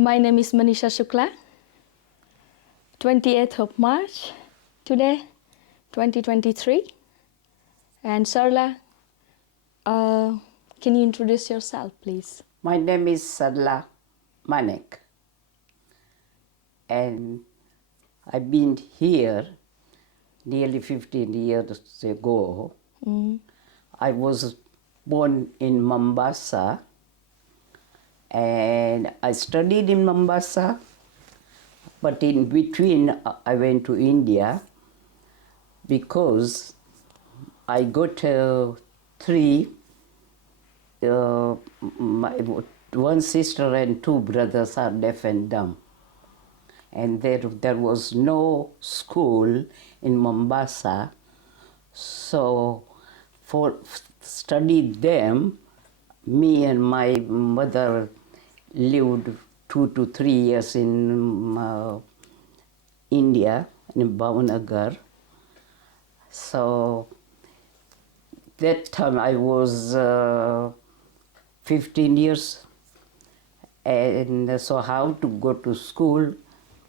My name is Manisha Shukla. 28th of March, today, 2023. And Sarla, can you introduce yourself, please? My name is Sarla Manek, and I've been here nearly 15 years ago. I was born in Mombasa, and I studied in Mombasa, but in between I went to India because I got three, one sister and two brothers are deaf and dumb. And there was no school in Mombasa, so for study them, me and my mother lived 2 to 3 years in India, in Bhavnagar. So that time I was 15 years, and so how to go to school,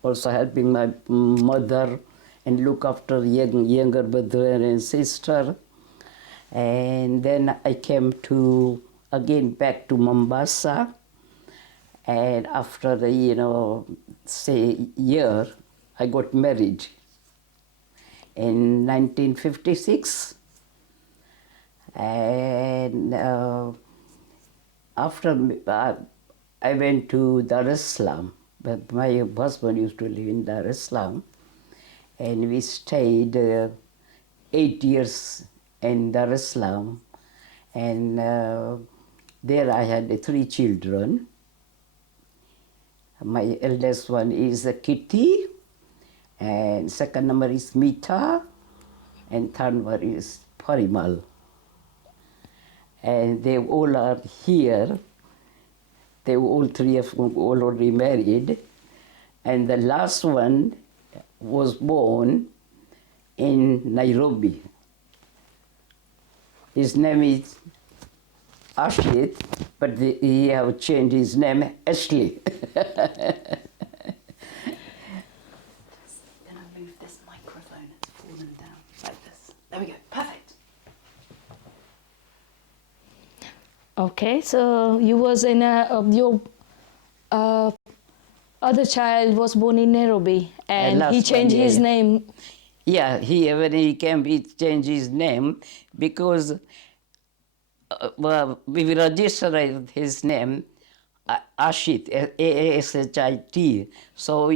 also helping my mother and look after younger brother and sister. And then I came to, again back to Mombasa, and after the, say year, I got married in 1956. And after I went to Dar es Salaam, but my husband used to live in Dar es Salaam, and we stayed 8 years in Dar es Salaam, and there I had 3 children. My eldest one is Kitty, and second number is Mita, and third one is Parimal. And they all are here. They were all 3 of them already married. And the last one was born in Nairobi. His name is Ashit, but he have changed his name Ashley. I'm going to move this microphone, it's fallen down like this. There we go, perfect. Okay, so you was in your other child was born in Nairobi, and he changed his name. Yeah, when he came, he changed his name because we registered his name Ashit, A-S-H-I-T. So,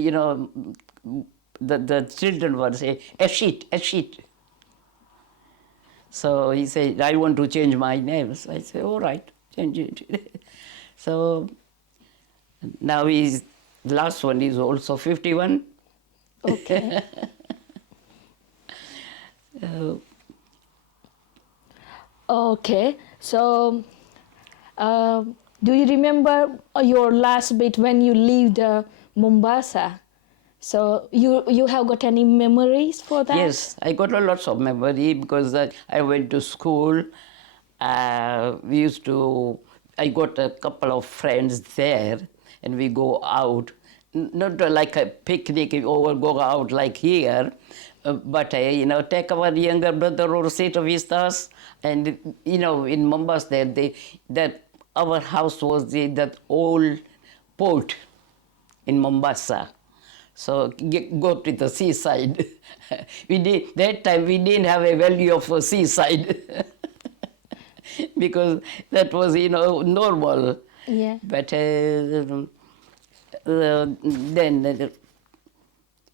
the children would say, Ashit. So he said, I want to change my name. So I said, all right, change it. So now the last one is also 51. Okay. Okay, so do you remember your last bit when you lived Mombasa? So you have got any memories for that? Yes, I got a lot of memory because I went to school. I got a couple of friends there, and we go out, not like a picnic or go out like here, but take our younger brother or sit with us, and in Mombasa that our house was that old port in Mombasa. So go to the seaside. That time we didn't have a value of a seaside because that was normal. Yeah. But then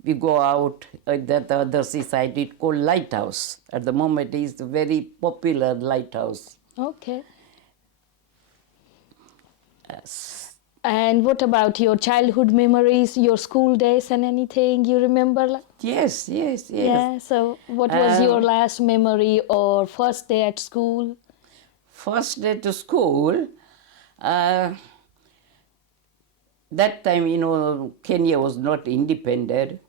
we go out at that other seaside. It's called Lighthouse. At the moment, it's a very popular lighthouse. Okay. Yes. And what about your childhood memories, your school days and anything you remember? Yes. Yeah, so what was your last memory or first day at school? First day to school, that time, Kenya was not independent.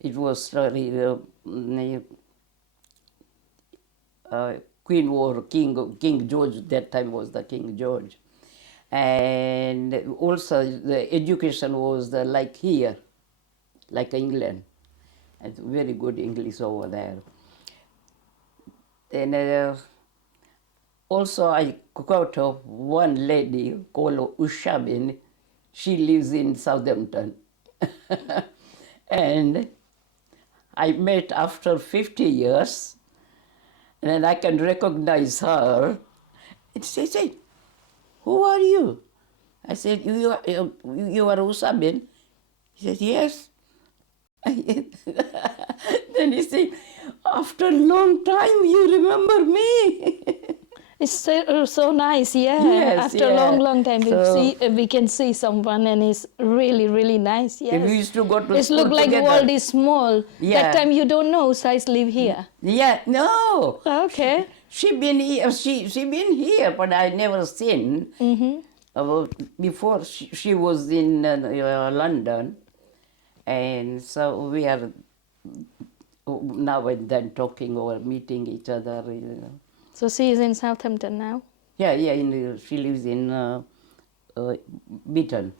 It was Queen or King George, that time was the King George. And also the education was like here, like England. And very good English over there. And also I got one lady called Ushabin. She lives in Southampton. And I met after 50 years, and I can recognize her. And she said, "Who are you?" I said, "You are Ushabin." He said, "Yes." Then he said, "After a long time, you remember me." It's so nice, yeah. Yes, After a yeah. long time, So- we can see someone, and it's really, really nice. Yes. We used to go to It school look like together. world is small. Yeah. That time you don't know Sais live here. Yeah, no. Okay. She been here. She been here, but I never seen. Before she was in London, and so we are now and then talking or meeting each other. So she is in Southampton now. Yeah, yeah. She lives in Beaton.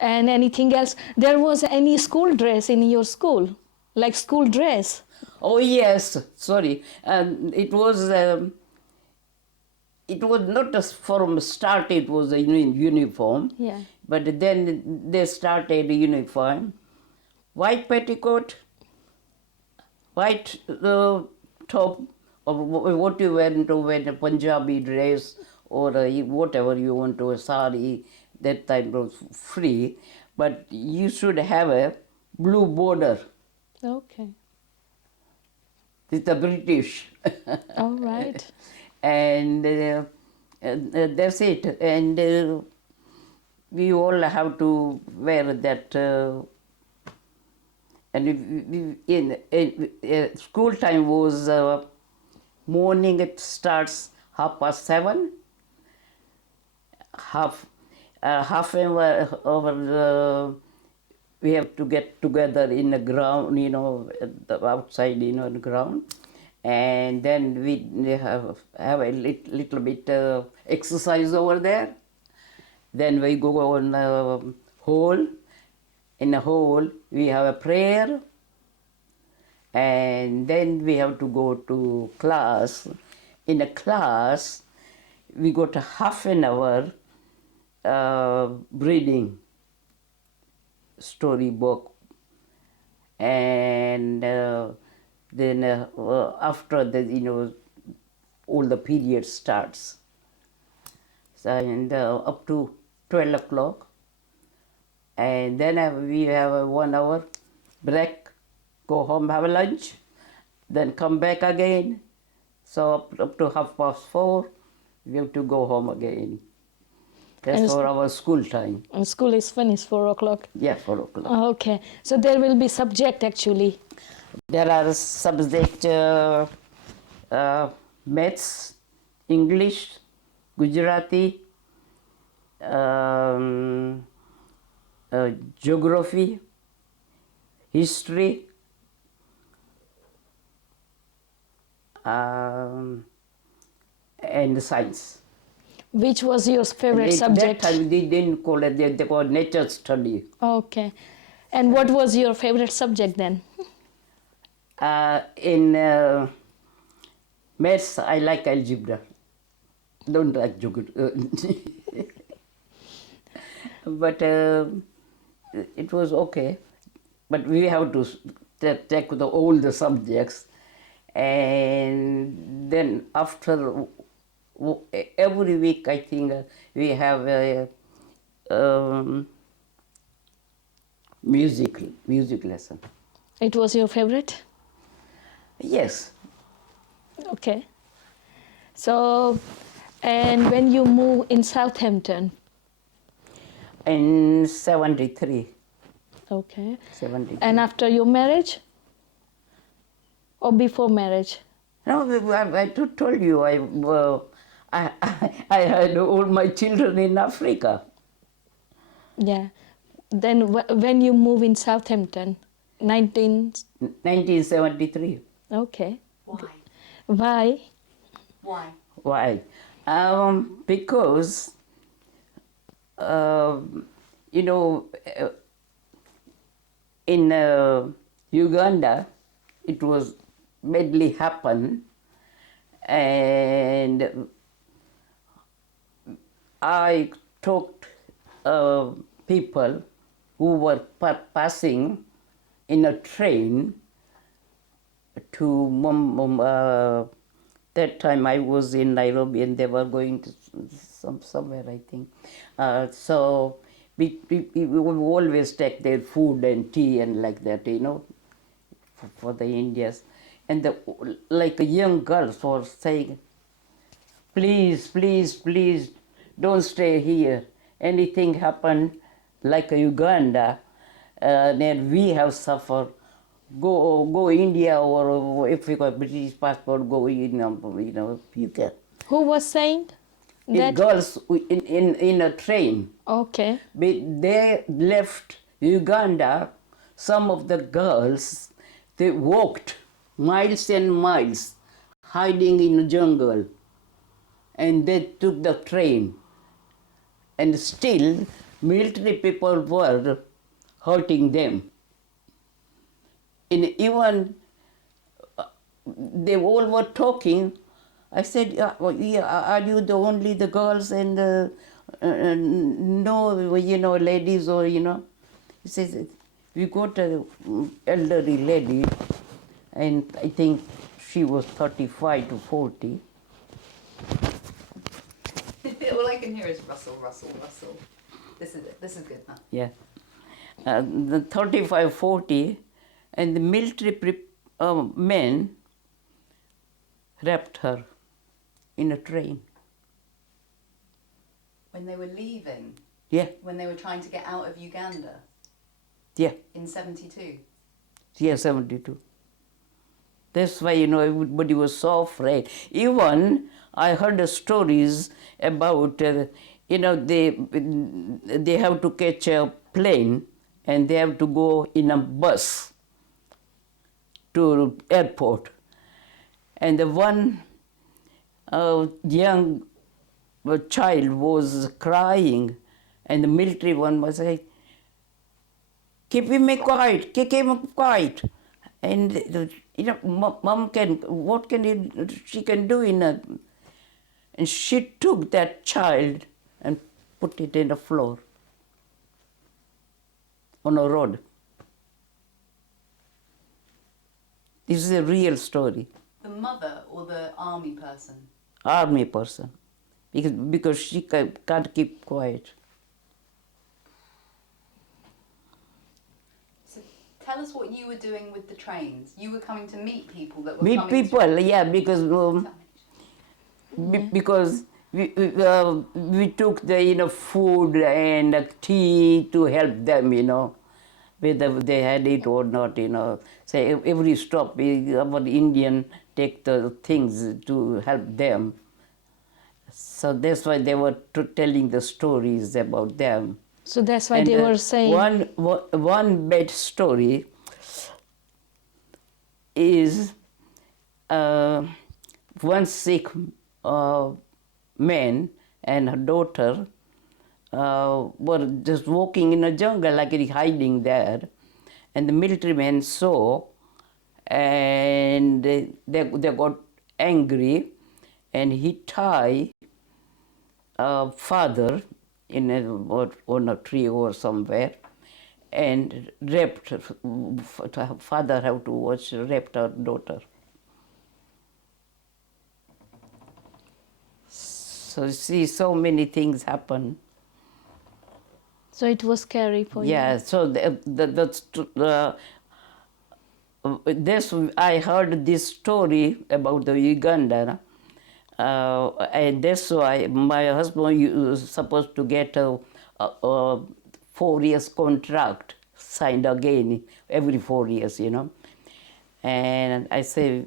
And anything else? There was any school dress in your school, like school dress? Oh yes, sorry. It was not a from start. It was a uniform. Yeah. But then they started a uniform, white petticoat, white top, or what you want to wear, a Punjabi dress or whatever you want to, a sari. That time was free, but you should have a blue border. Okay. It's the British. All right. And that's it. And we all have to wear that. And in school time was morning. It starts 7:30. Half an hour. We have to get together in the ground, outside, the ground, and then we have a little bit exercise over there. Then we go on hall. In the hall, we have a prayer, and then we have to go to class. In the class, we got a half an hour reading storybook, and then after that, all the period starts. So, and up to 12 o'clock, and then we have a 1 hour break, go home, have a lunch, then come back again. So up to 4:30, we have to go home again. That's And for our school time. And school is finished 4 o'clock. Yeah, 4 o'clock. Okay. So there will be subject actually. There are subjects, maths, English, Gujarati, geography, history, and science. Which was your favorite subject? That time they didn't call it, they called nature study. Okay. And what was your favorite subject then? In maths, I like algebra. Don't like geography. But it was okay. But we have to take all the subjects. And then after every week, I think we have a music lesson. It was your favorite? Yes. Okay. So, and when you move in Southampton? In 73. Okay. 73. And after your marriage? Or before marriage? No, I told you I had all my children in Africa. Yeah. Then when you move in Southampton? 1973. Okay. Why? Why? Why? Why? Because, you know, in Uganda, it was badly happened, and I talked people who were passing in a train to that time I was in Nairobi and they were going to somewhere, I think. So we would always take their food and tea and like that, you know, for the Indians. And like young girls were saying, please, please, please, don't stay here. Anything happen like Uganda, then we have suffered. Go India, or if you got British passport, go you can. Who was saying that? Girls in a train. Okay. But they left Uganda. Some of the girls, they walked miles and miles, hiding in the jungle, and they took the train. And still, military people were hurting them. And even they all were talking. I said, are you the only the girls and no, you know, ladies or, you know? He says, we got a elderly lady, and I think she was 35 to 40. All I can hear is rustle, rustle, rustle. This is it. This is good now. Yeah. The 35, 40, and the military men raped her in a train. When they were leaving, Yeah, when they were trying to get out of Uganda yeah, in 72. yeah, 72. That's why, you know, everybody was so afraid. Even I heard the stories about, you know, they have to catch a plane and they have to go in a bus to airport. And the one young child was crying, and the military one was saying, keep him quiet, keep him quiet. And you know, mom she can do in a, and she took that child and put it in the floor on a road. This is a real story. The mother or the army person? Army person, because she can't keep quiet. So tell us what you were doing with the trains. You were coming to meet people that were Meet coming people, yeah, because because we took the, you know, food and tea to help them, you know, whether they had it or not, you know. Say every stop, our Indian take the things to help them. So that's why they were telling the stories about them. So that's why And, they were saying. one bad story is one sick man and her daughter were just walking in a jungle, like hiding there, and the military men saw, and they got angry, and he tied father in on a tree or somewhere, and raped. Father have to watch, raped her daughter. So you see, so many things happen. So it was scary for you. Yeah, so this, I heard this story about the Uganda, and that's why my husband was supposed to get a 4 years contract signed again every 4 years, you know. And I say,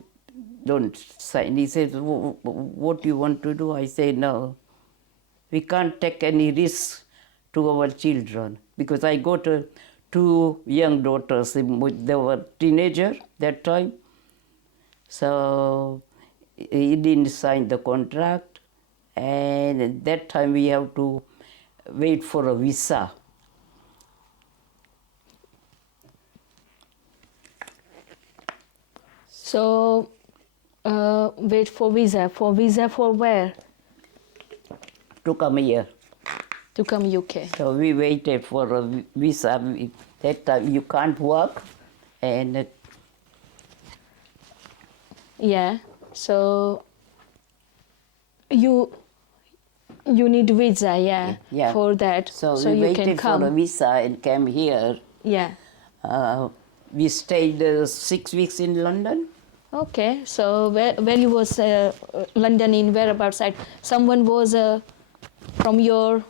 don't sign. He says, what do you want to do? I say, no, we can't take any risk to our children, because I got two young daughters. They were teenagers that time. So he didn't sign the contract, And at that time we have to wait for a visa. So, wait for visa. For visa for where? To come here. To come UK. So we waited for a visa. That time you can't work, and Yeah. So, you need visa, yeah. for that. So, So we you waited can for a come. visa and came here. Yeah. We stayed 6 weeks in London. Okay. So where you was London in whereabouts side? Someone was from your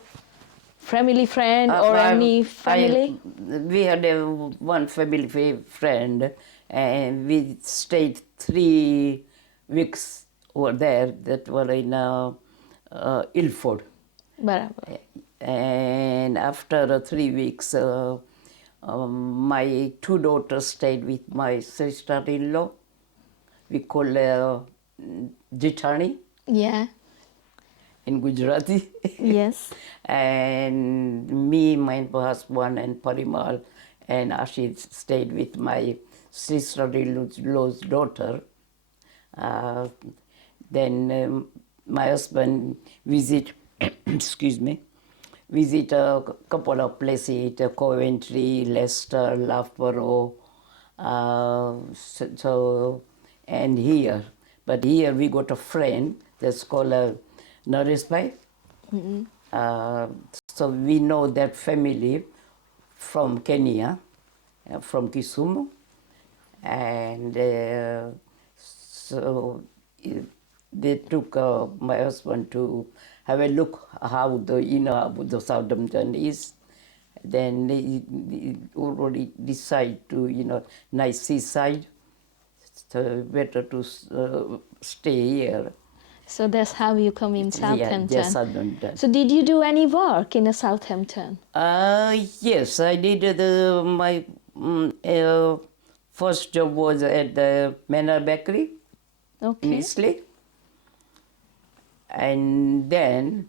family friend or any family? We had one family friend, and we stayed 3 weeks over there. That were in Ilford. Barabar. And after 3 weeks, my 2 daughters stayed with my sister-in-law. We call her Jitani Yeah. in Gujarati. Yes. And me, my husband, and Parimal and Ashit stayed with my sister-in-law's daughter. Then my husband visit, excuse me, visit a couple of places, Coventry, Leicester, Loughborough, and here. But here we got a friend that's called Naresh Bhai. So we know that family from Kenya, from Kisumu, and so they took my husband to have a look how how the Southampton is. Then they already decide to nice seaside, so better to stay here. So that's how you come in Southampton. Yeah, Southampton. So did you do any work in a Southampton? Yes, I did my first job was at the Manor Bakery in Okay. Islay. And then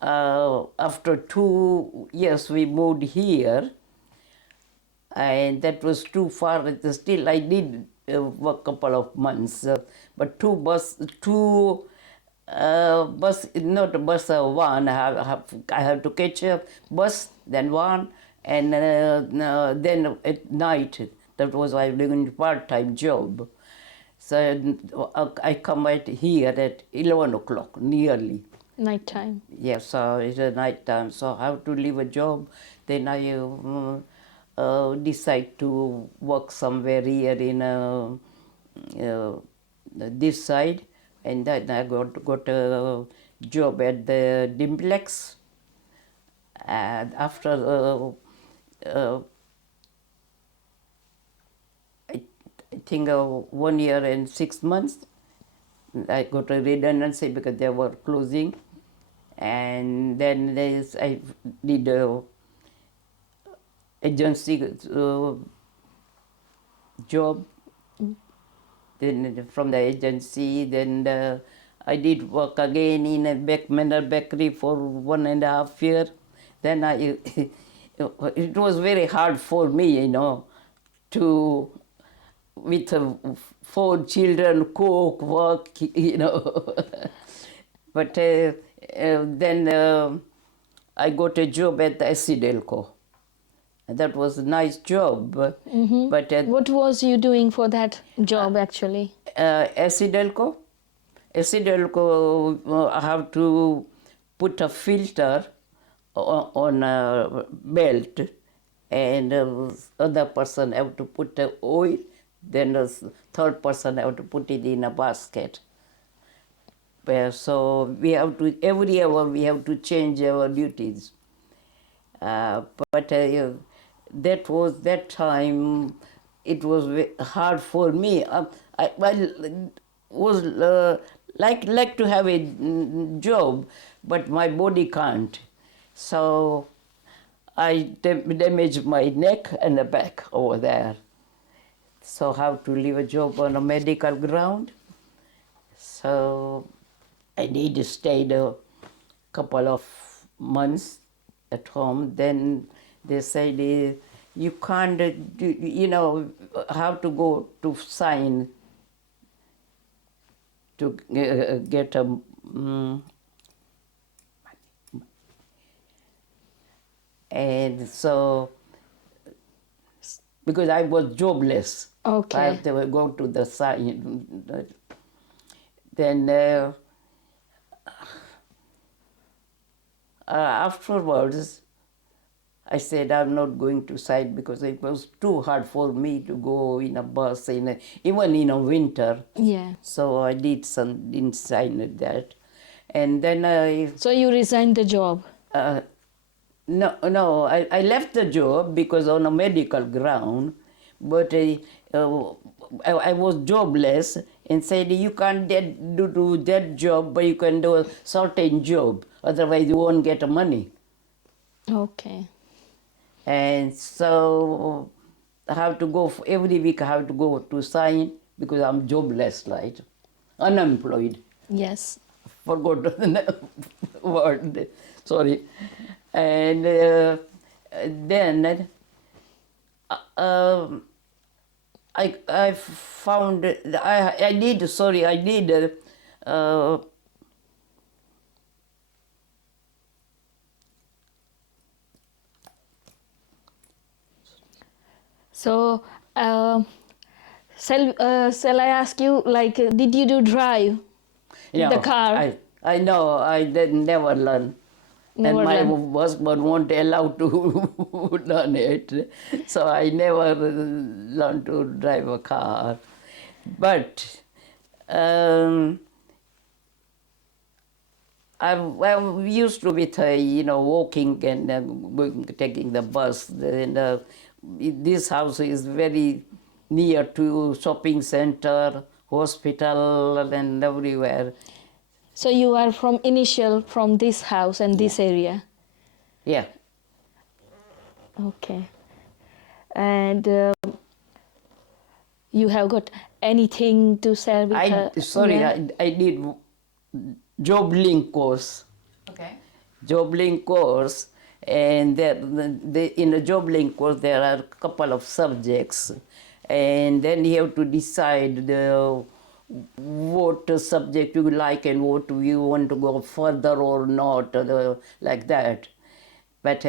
after 2 years we moved here, and that was too far. Still I did work couple of months, but one. I have to catch a bus, then one, and then at night. That was I doing part-time job. So I come out here at 11 o'clock nearly. Nighttime. Yes, so it's a night time. So I have to leave a job. Then I decide to work somewhere here in this side, and then I got a job at the Dimplex. And after I think 1 year and 6 months, I got a redundancy because they were closing. And then I did a agency job. Then from the agency, then I did work again in a Manor Bakery for 1.5 years. Then it was very hard for me, to with 4 children, cook, work, But then I got a job at the Acidelco. That was a nice job. Mm-hmm. But What was you doing for that job actually? Acidelco, I have to put a filter on a belt, and other person have to put the oil, then the third person have to put it in a basket. So we have to, every hour we have to change our duties. That time, it was hard for me. I was like to have a job, but my body can't. So I damaged my neck and the back over there. So how to leave a job on a medical ground. So I did stayed a couple of months at home. Then they said, you can't, have to go to sign to get a and so because I was jobless, Okay. I have to go to the sign. Then afterwards, I said I'm not going to sign because it was too hard for me to go in a bus, even in a winter. Yeah. So I didn't sign that. And then So you resigned the job. no, I left the job because on a medical ground, but I was jobless and said you can't do that job, but you can do a certain job, otherwise you won't get money. Okay. And so I have to go, every week I have to go to sign because I'm jobless, right? Unemployed. Yes. Forgot the word, sorry. And then I found, I did, So, shall I ask you, like, did you do drive the car? I know, I didn't never learn. Never And my learn. husband won't allow to learn it. So I never learned to drive a car. But I used to with walking and taking the bus. And this house is very near to shopping center, hospital, and everywhere. So you are from this house and this area. Yeah. Okay. And you have got anything to share with her? Yeah. I did job link course. Okay. Job link course, and in a job link course there are a couple of subjects, and then you have to decide what subject you like and what you want to go further or not, like that. But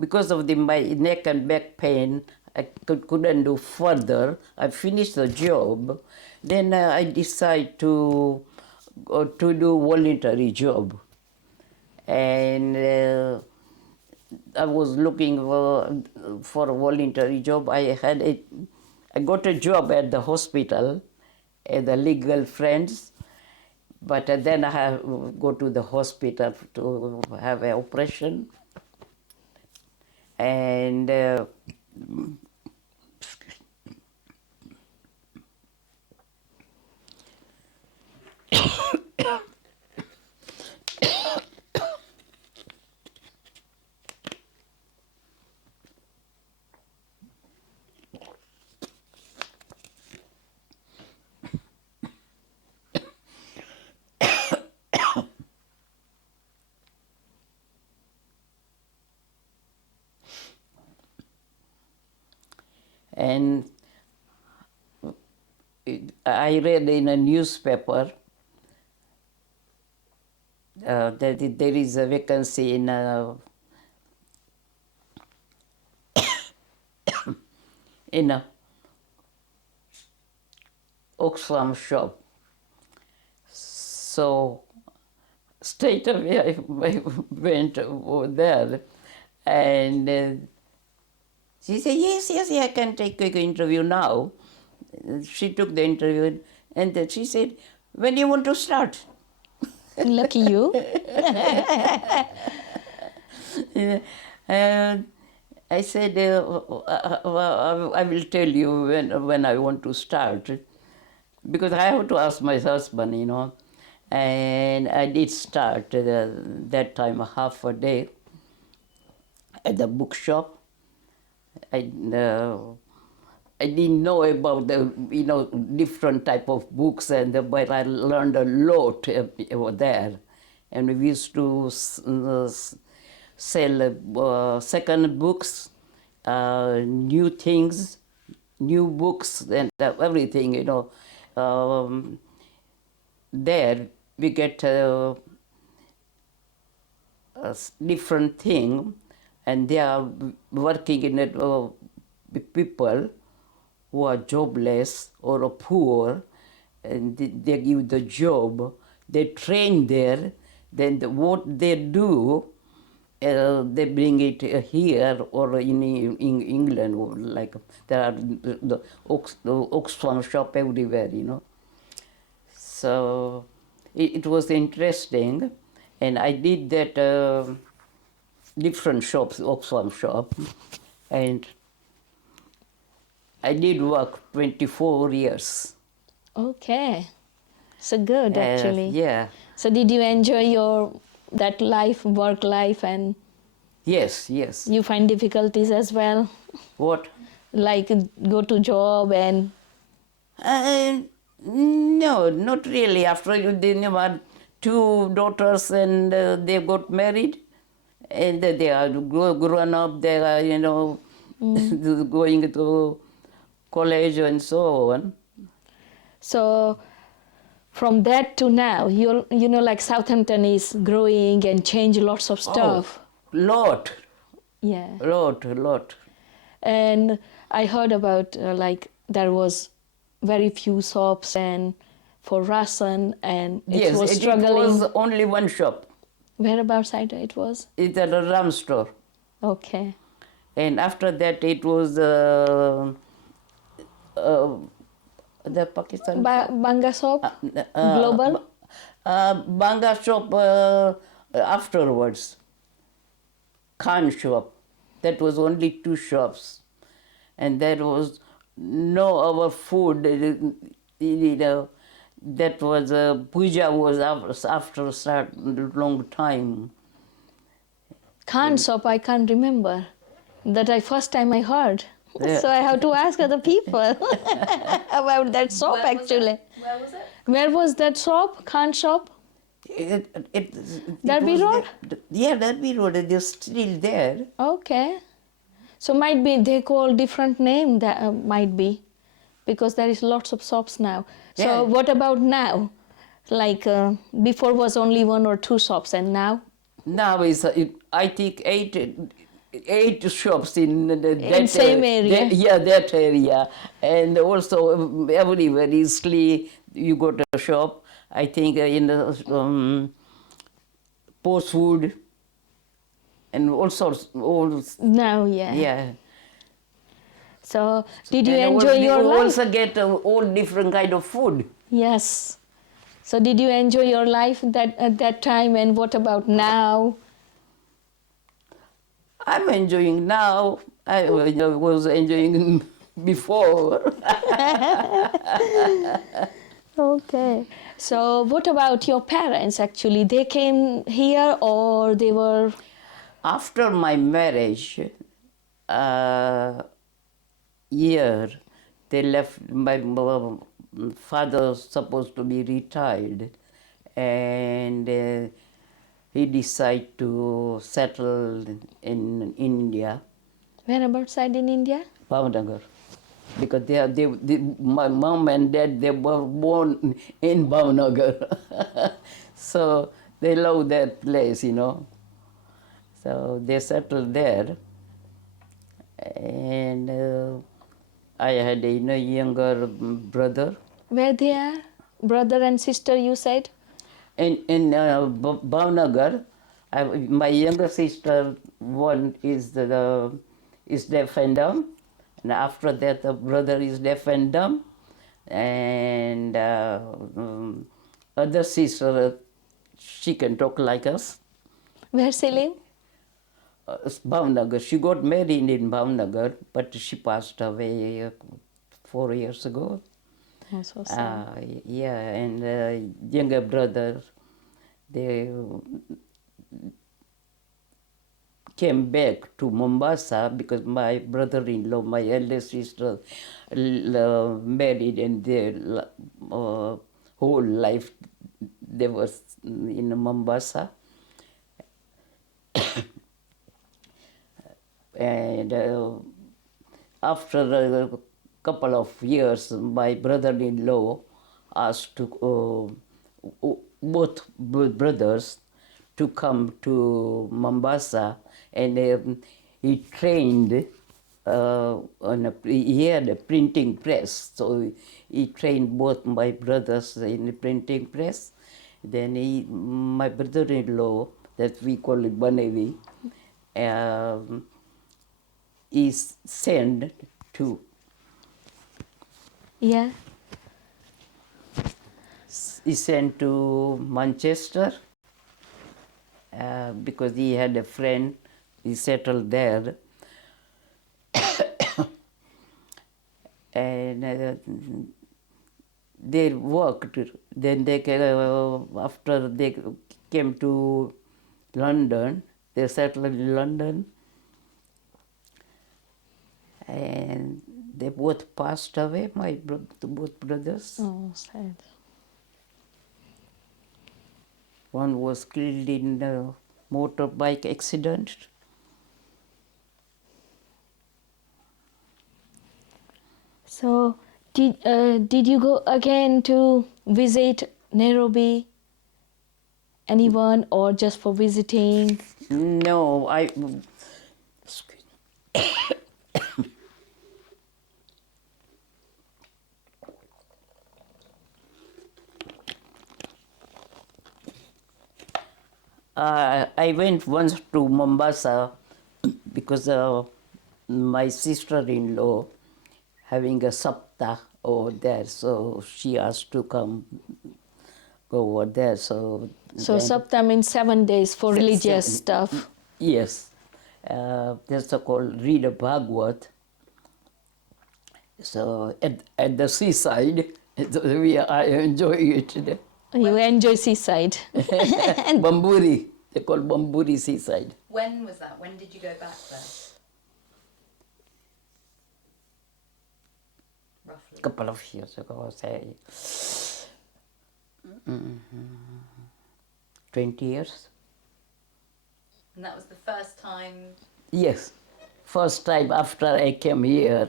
because of my neck and back pain, I couldn't do further. I finished the job. Then I decided to do voluntary job. And I was looking for a voluntary job. I got a job at the hospital as a legal friends, but then I have go to the hospital to have an operation. And and I read in a newspaper that there is a vacancy in a Oxfam shop. So straight away I went over there, and she said, yes, I can take an interview now. She took the interview, and then she said, when do you want to start? Lucky you. And I said, I will tell you when I want to start, because I have to ask my husband. And I did start that time half a day at the bookshop. I I didn't know about the different type of books, but I learned a lot over there, and we used to sell second books, new things, new books, and everything. There we get different thing, and they are working in it with people who are jobless or poor, and they give the job. They train there. Then what they do, they bring it here or in England. Or like there are the Oxfam shop everywhere. So it was interesting, and I did that different shops, Oxfam shop, and I did work 24 years. Okay. So good, actually. Yeah. So did you enjoy that life, work life, and Yes. you find difficulties as well? What? Like go to job and... No, not really. After they had two daughters and they got married, and they are grown up. They are, going to college and so on. So from that to now, like Southampton is growing and change lots of stuff. Lot. Yeah. Lot. And I heard about like there was very few shops and for ration, and it was struggling. It was only one shop. Whereabouts it was? It's at a ram store. Okay. And after that, it was the Pakistan Banga shop? Global? Banga shop afterwards. Khan shop. That was only two shops. And there was no other food. That was puja was after a long time. Khan shop, I can't remember. First time I heard. Yeah. So I have to ask other people about that shop actually. Where was it? Where was that shop? Khan shop? Derby Road? Yeah, Derby Road. It is still there. Okay. So might be they call different name, that might be, because there is lots of shops now. So Yeah. what about now? Like before was only one or two shops, and now? Now is I think eight shops in that same area. that area, and also everywhere easily you go to a shop. I think in the post food and all sorts. Now, yeah. Yeah. So did you And enjoy your you life? also get all different kind of food. Yes. So did you enjoy your life at that time, and what about now? I'm enjoying now. I was enjoying before. Okay. So what about your parents actually? They came here or they were... After my marriage, year, they left. My father supposed to be retired, and he decided to settle in India, Whereabouts in India? Bhavnagar, because my mom and dad, they were born in Bhavnagar, so they love that place. So they settled there, and I had a younger brother. Where they are? Brother and sister, you said? In Bhavnagar, my younger sister, one is deaf and dumb, and after that the brother is deaf and dumb, and other sister, she can talk like us. Where she live? Bhavnagar. She got married in Bhavnagar, but she passed away 4 years ago. Oh, so sad. Yeah, and younger brother, they came back to Mombasa because my brother-in-law, my eldest sister, married, and their whole life they were in Mombasa. And after a couple of years, my brother-in-law asked both brothers to come to Mombasa, and he trained he had a printing press, so he trained both my brothers in the printing press. Then my brother-in-law, that we call it Banevi, is sent to Yeah. Manchester because he had a friend. He settled there, and they worked. Then after they came to London, they settled in London, and they both passed away. Both brothers. Oh, sad. One was killed in a motorbike accident. So, did you go again to visit Nairobi? Anyone, or just for visiting? No, I went once to Mombasa because my sister-in-law having a sapta over there, so she asked to go over there. So Saptam means 7 days for religious 7. stuff. Yes, that's called read a Bhagavad. So at the seaside, I enjoy it. You enjoy seaside. Bamburi, they call Bamburi seaside. When was that? When did you go back there? Roughly. Couple of years ago, say 20 years. And that was the first time. Yes, first time after I came here.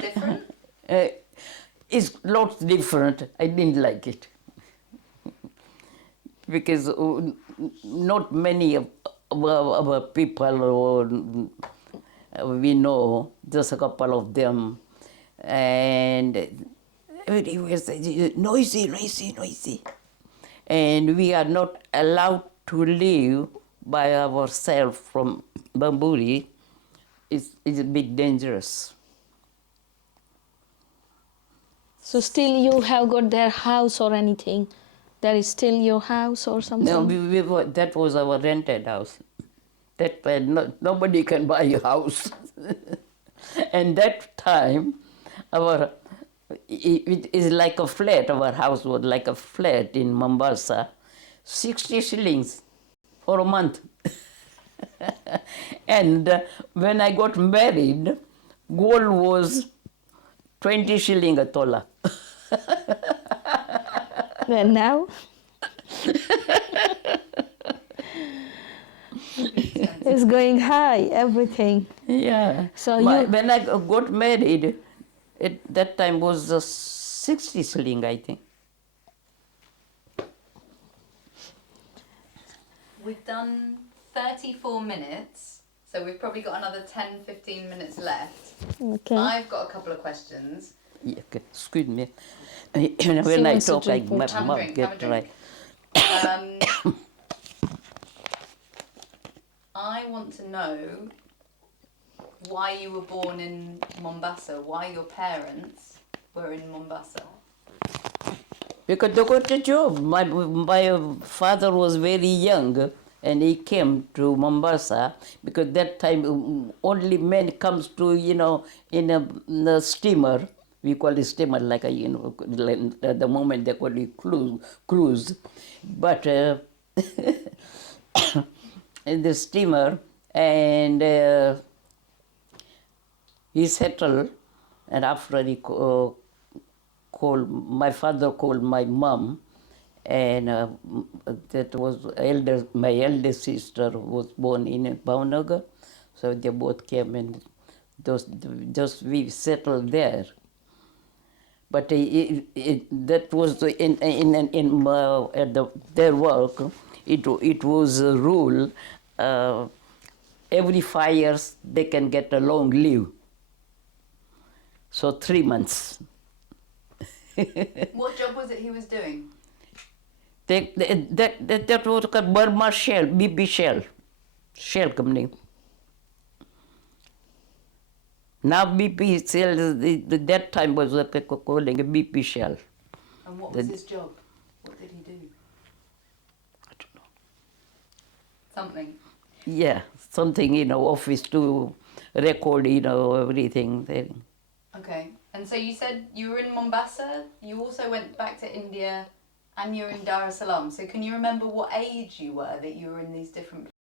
Different? It's lots different. I didn't like it because not many of our people we know, just a couple of them, and everybody was noisy, and we are not allowed to live by ourselves from Bamburi. It's a bit dangerous. So still you have got their house or anything? That is still your house or something? No, that was our rented house. That nobody can buy a house. And that time, it is like a flat. Our house was like a flat in Mombasa, 60 shillings for a month. And when I got married, gold was 20 shilling a tola. And now? It's going high, everything. Yeah. So when I got married, at that time was 60 shilling, I think. We've done 34 minutes, so we've probably got another 10-15 minutes left. Okay. I've got a couple of questions. Yeah, okay. Excuse me. When I wants to talk, drink my water. mouth Have a get dry. drink. I want to know why you were born in Mombasa, why your parents were in Mombasa. Because they got a job. My father was very young, and he came to Mombasa because that time only men comes to, in a steamer. We call it steamer, like at the moment they call it cruise. But in the steamer, and he settled, and after he called, my father called my mom, and that was my eldest sister was born in Bhavnagar, so they both came, and just we settled there. But that was their work. It was a rule. Every 5 years they can get a long leave. So 3 months. What job was it he was doing? That was a Burma Shell, BP Shell company. Now BP Shell, that time was calling a BP Shell. And what was his job? What did he do? I don't know. Something. Yeah, something, office to record, everything there. Okay. And so you said you were in Mombasa, you also went back to India, and you're in Dar es Salaam. So can you remember what age you were that you were in these different